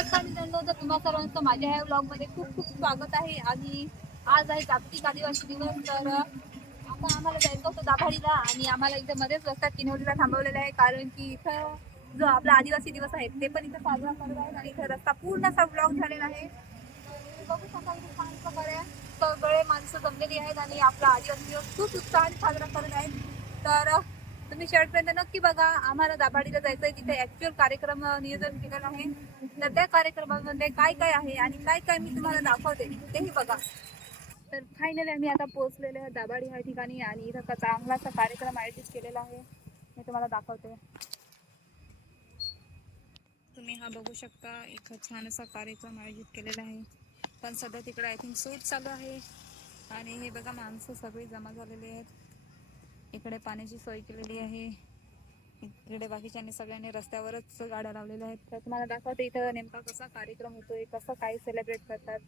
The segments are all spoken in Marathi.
नमस्कार मित्रांनो, तर तुम्हा सर्वांचं माझ्या ह्या व्लॉग मध्ये खूप खूप स्वागत आहे. आणि आज आहे जागतिक आदिवासी दिवस. तर आता आम्हाला जायचं होतं दाभाडीला आणि आम्हाला इथे मध्येच रस्त्यात किनवलीला थांबवलेलं आहे, कारण की इथं जो आपला आदिवासी दिवस आहे ते पण इथं साजरा करत आहेत आणि इथं रस्ता पूर्ण असा ब्लॉक झालेला आहे. तर बघू शकाल इथे छान प्रकारे सगळे माणसं जमलेली आहेत आणि आपला आदिवासी दिवस खूप उत्साहाने साजरा करत आहेत. तर तुम्ही शेवटपर्यंत नक्की बघा. आम्हाला दाभाडीला जायचंय, तिथे ऍक्च्युअल कार्यक्रम नियोजन केलेलं आहे. तर त्या कार्यक्रमामध्ये काय काय आहे आणि काय काय मी तुम्हाला दाखवते तेही बघा. तर फायनली आम्ही आता पोहोचलेले आहे दाभाडी ह्या ठिकाणी आणि इथं चांगलासा कार्यक्रम आयोजित केलेला आहे. मी तुम्हाला दाखवते. तुम्ही हा बघू शकता, इथं छान असा कार्यक्रम आयोजित केलेला आहे. पण सध्या तिकडे आय थिंक शूट चालू आहे आणि हे बघा माणसं सगळी जमा झालेली आहेत. इकडे पाण्याची सोय केलेली आहे. इकडे बाकीच्यांनी सगळ्यांनी रस्त्यावरच गाड्या लावलेल्या आहेत. तर तुम्हाला दाखवते इथं नेमका कसा कार्यक्रम होतोय, कसं काय सेलिब्रेट करतात.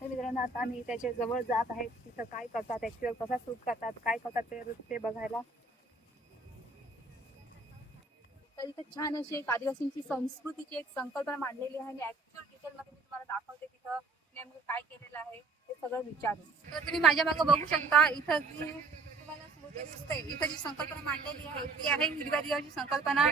तर मित्रांनो, आता आम्ही त्याच्या जवळ जात आहेत. तिथं काय करतात, ऍक्च्युअल कसा शूट करतात, काय करतात ते बघायला. तर इथे छान अशी एक आदिवासींची संस्कृतीची एक संकल्पना मांडलेली आहे आणि ऍक्च्युअल डिटेल मध्ये मी तुम्हाला दाखवते तिथं नेमकं काय केलेलं आहे ते सगळं विचारून. तर तुम्ही माझ्या मागे बघू शकता, इथं जी तुम्हाला स्मृती दिसते, इथं जी संकल्पना मांडलेली आहे ती आहे हिरव्या दिवाची संकल्पना.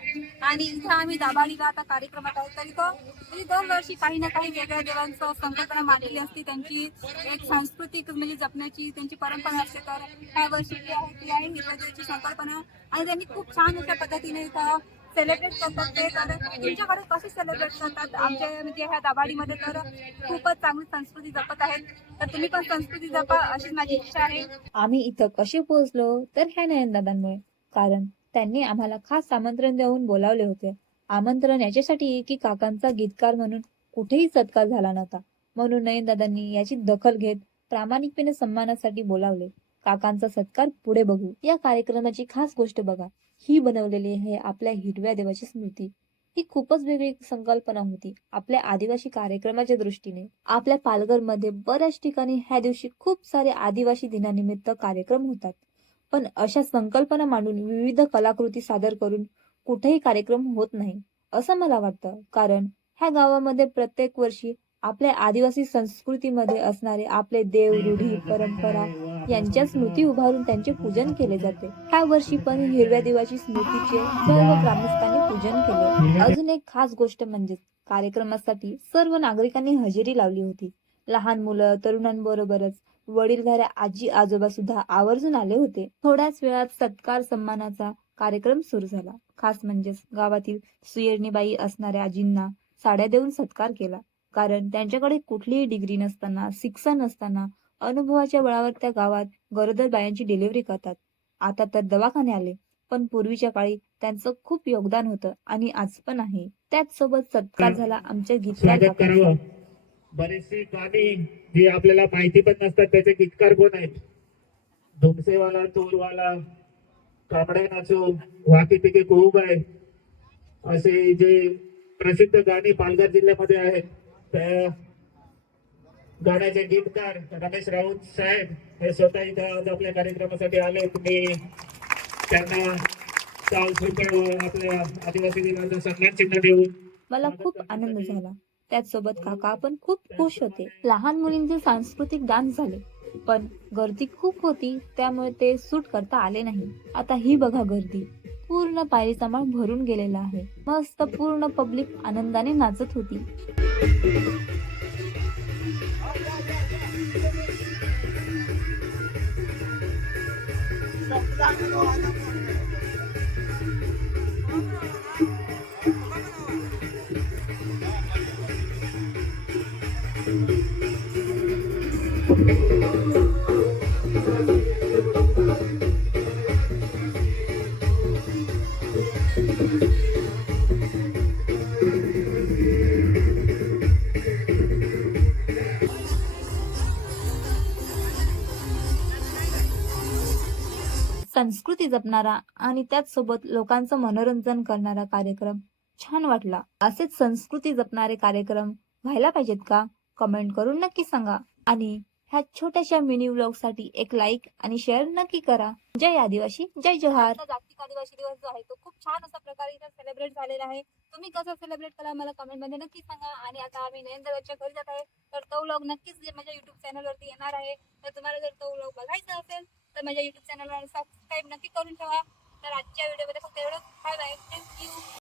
आणि इथं आम्ही दाभाडीला आता कार्यक्रमात आहोत. तर इथं म्हणजे दरवर्षी काही ना काही वेगळ्या देवांचं संकल्पना मांडलेली असते, त्यांची एक सांस्कृतिक म्हणजे जपण्याची त्यांची परंपरा असते. तर ह्या वर्षी जी आहे ती आहे हिरव्या दिवाची संकल्पना आणि त्यांनी खूप छान अशा पद्धतीने इथं सेलिब्रेट करतात. ते तर तुमच्याकडे कसे सेलिब्रेट करतात? आमच्या म्हणजे ह्या दाभाडीमध्ये तर खूपच चांगली संस्कृती जपत आहेत. तर तुम्ही पण संस्कृती जपा अशीच माझी इच्छा आहे. आम्ही इथं कसे पोहोचलो तर ह्या नयनदादांमुळे. कारण त्यांनी आम्हाला खास आमंत्रण देऊन बोलावले होते. आमंत्रण याच्यासाठी की काकांचा गीतकार म्हणून कुठेही सत्कार झाला नव्हता, म्हणून नयनदादांनी याची दखल घेत प्रामाणिकपणे सन्मानासाठी बोलावले. काकांचा सत्कार पुढे बघू. या कार्यक्रमाची खास गोष्ट बघा, ही बनवलेली आहे आपल्या हिरव्या देवाची स्मृती. ही खूपच वेगळी संकल्पना होती आपल्या आदिवासी कार्यक्रमाच्या दृष्टीने. आपल्या पालघरमध्ये बऱ्याच ठिकाणी ह्या दिवशी खूप सारे आदिवासी दिनानिमित्त कार्यक्रम होतात, पण अशा संकल्पना मांडून विविध कलाकृती सादर करून कुठेही कार्यक्रम होत नाही असं मला वाटतं. कारण ह्या गावामध्ये प्रत्येक वर्षी आपल्या आदिवासी संस्कृतीमध्ये असणारे आपले देव, रूढी, परंपरा यांच्या स्मृती उभारून त्यांचे पूजन केले जाते. ह्या वर्षी पण हिरव्या देवाची स्मृतीचे सर्व ग्रामस्थांनी पूजन केले. अजून एक खास गोष्ट म्हणजे कार्यक्रमासाठी सर्व नागरिकांनी हजेरी लावली होती. लहान मुलं, तरुणांबरोबरच वडीलधाऱ्या आजी आजोबा सुद्धा आवर्जून आले होते. थोड्याच वेळात सत्कार सन्मानाचा कार्यक्रम सुरू झाला. खास म्हणजेच गावातील सुयर्णीबाई असणाऱ्या आजींना साड्या देऊन सत्कार केला. कारण त्यांच्याकडे कुठलीही डिग्री नसताना, शिक्षण नसताना अनुभवाच्या बळावर त्या गावात गरोदर बायांची डिलिव्हरी करतात. आता तर दवाखाने आले, पण पूर्वीच्या काळी त्यांचं खूप योगदान होतं आणि आज पण आहे. त्याच सोबत सत्कार झाला आमच्या गीतकार स्वागत काकांचा. करावं. बरेचशी गाणी जी आपल्याला माहिती पण नसतात त्याचे गीतकार कोण आहेत? धुमसेवाला, तूरवाला, कापडे नाचो, वाकी पिके कुहुबाई असे जे प्रसिद्ध गाणी पालघर जिल्ह्यामध्ये आहेत, त्या गाण्याचे गीतकार रमेश राऊत साहेब हे स्वतः इथं आज आपल्या कार्यक्रमासाठी आले. तुम्ही त्यांना आपल्या आदिवासी दिनाचा सन्मान चिन्ह देऊन मला खूप आनंद झाला. त्याचसोबत काका पण खूप खुश होते. लहान मुलींचे सांस्कृतिक डान्स झाले, पण गर्दी खूप होती त्यामुळे ते शूट करता आले नाही. आता ही बघा गर्दी, पूर्ण पायरीचा माळ भरून गेलेला आहे. मस्त पूर्ण पब्लिक आनंदाने नाचत होती. संस्कृती जपणारा आणि त्याचसोबत लोकांचं मनोरंजन करणारा कार्यक्रम छान वाटला. असेच संस्कृती जपणारे कार्यक्रम व्हायला पाहिजेत का? कमेंट करून नक्की सांगा. आणि ह्या छोट्याशा मिनी व्लॉग साठी एक लाईक आणि शेअर नक्की करा. जय आदिवासी, जय जोहार. आजचा जागतिक आदिवासी दिवस जो आहे तो खूप छान अशा प्रकारे इथे सेलिब्रेट झालेला आहे. तुम्ही कसं सेलिब्रेट करा मला कमेंट मध्ये नक्की सांगा. आणि आता आम्ही नयनदादाच्या घरी जात आहे, तर तो व्लॉग नक्कीच माझ्या युट्यूब चॅनल वरती येणार आहे. तर तुम्हाला जर तो व्लॉग बघायचा असेल तर माझ्या युट्यूब चॅनलवर सबस्क्राईब नक्की करून ठेवा. तर आजच्या व्हिडिओमध्ये फक्त एवढंच. Bye bye, thank you.